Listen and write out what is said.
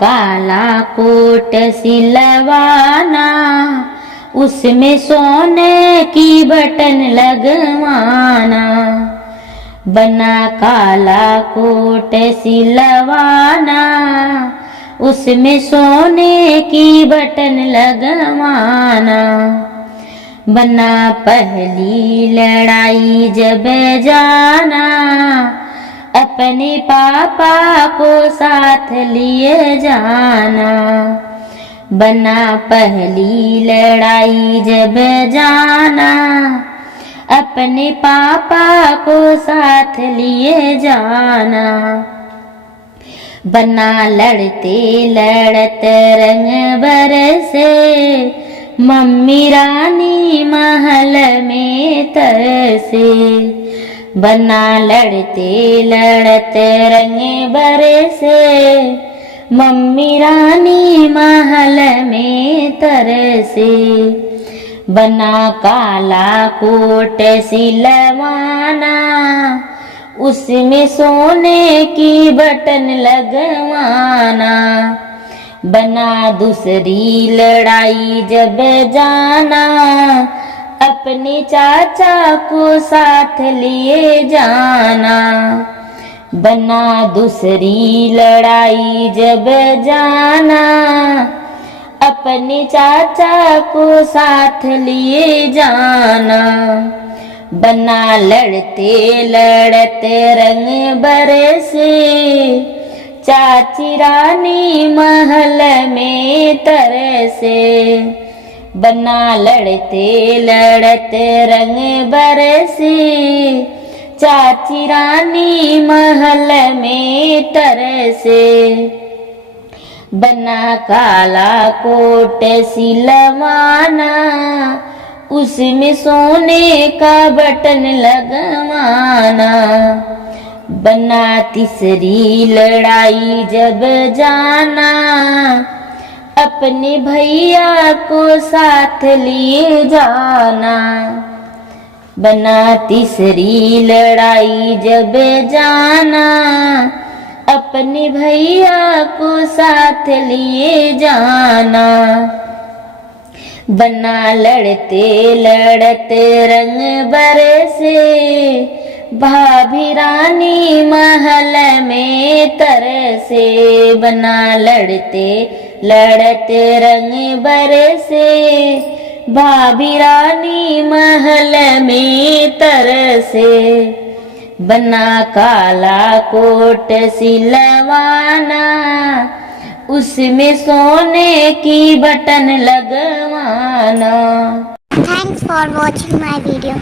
काला कोट सिलवाना, उसमें सोने की बटन लगवाना। बना काला कोट सिलवाना, उसमें सोने की बटन लगवाना। बना पहली लड़ाई जब जाना, अपने पापा को साथ लिए जाना। बना पहली लड़ाई जब जाना, अपने पापा को साथ लिए जाना। बना लड़ते लड़ते रंग बरसे, मम्मी रानी महल में तरसे। बना लड़ते लड़ते रंग बरसे, मम्मी रानी महल में तरसे। बना काला कोट सिलवाना, उसमें सोने की बटन लगवाना। बना दूसरी लड़ाई जब जाना, अपने चाचा को साथ लिए जाना। बना दूसरी लड़ाई जब जाना, अपने चाचा को साथ लिए जाना। बना लड़ते लड़ते रंग बरसे, चाची रानी महल में तरसे। बना लड़ते लड़ते रंग बरसे, चाची रानी महल में तरसे। बना काला कोट सिलवाना, उसमें सोने का बटन लगवाना। बना तीसरी लड़ाई जब जाना, अपने भैया को साथ लिए जाना। बना तीसरी लड़ाई जब जाना, अपने भैया को साथ लिए जाना। बना लड़ते लड़ते रंग बरसे, भाभी रानी महल में तरसे। बना लड़ते लड़ते रंग बरसे, भाभी रानी महल में तरसे। बना काला कोट सिलवाना, उसमें सोने की बटन लगवाना। Thanks for watching my video.